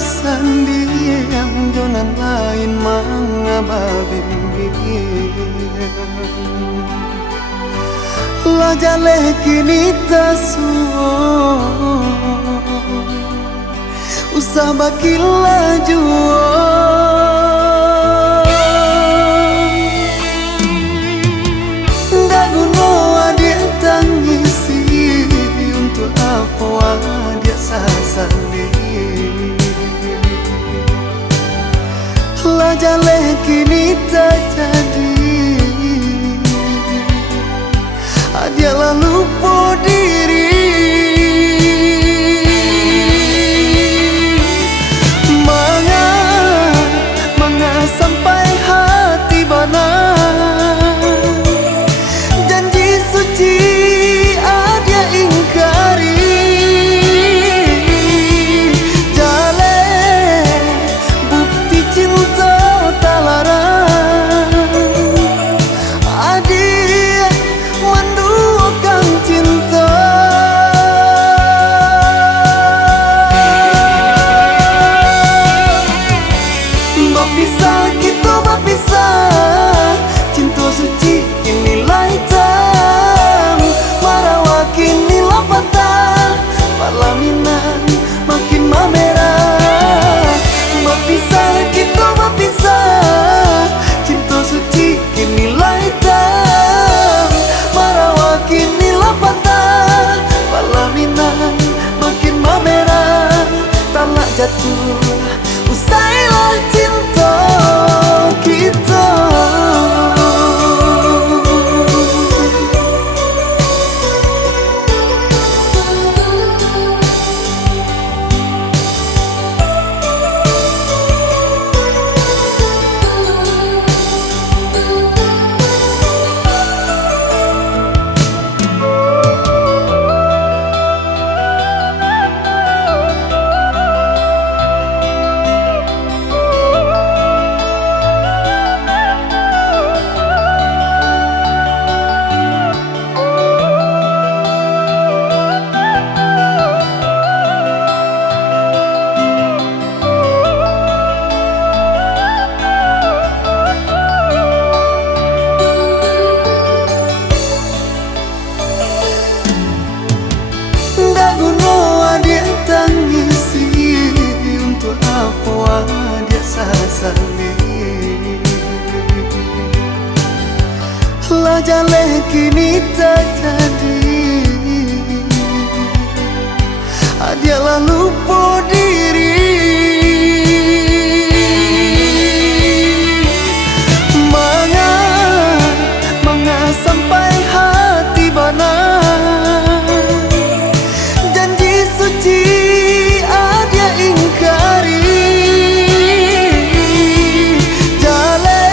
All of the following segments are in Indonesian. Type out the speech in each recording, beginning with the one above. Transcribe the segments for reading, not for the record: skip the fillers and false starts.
sendirian jonan lain mangababin la jale kini tasuo usah bakila juo daguno adik tangisi untuk apa dia sasali la jale kini tak jadi dia lalu lupa diri Manga sampai hati bana janji suci dia ingkari jale bukti cinta tak larang adik menduakan cinta Bapisah kita bapisah cinta suci kini laitam marawa kini lapatah palaminan makin mamerah Bapisah kita bapisah cinta suci kini laitam marawa kini lapatah palaminan makin mamerah talak jatuh usailah cinta kita tangisi untuk apa dia sasali la jale kini tak jadi dia lalu lupa diri Manga sampai hati bana suci dia ingkari jale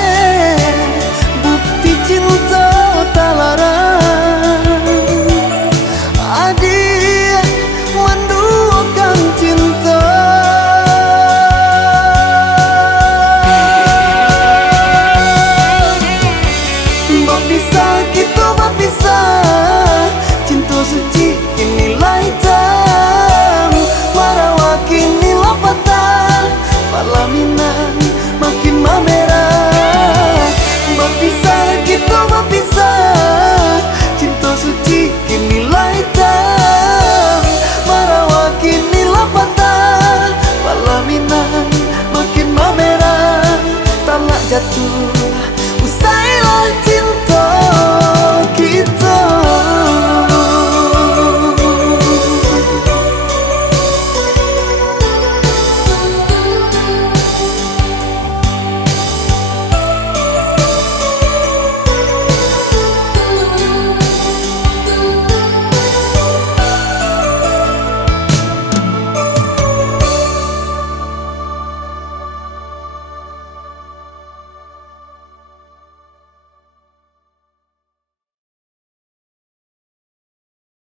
bukti cinta tak larang adik menduakan cinta Bapisah kita bapisah cinta suci kini laitam marawa kini lapatah palaminan makin mamerah Bapisah kita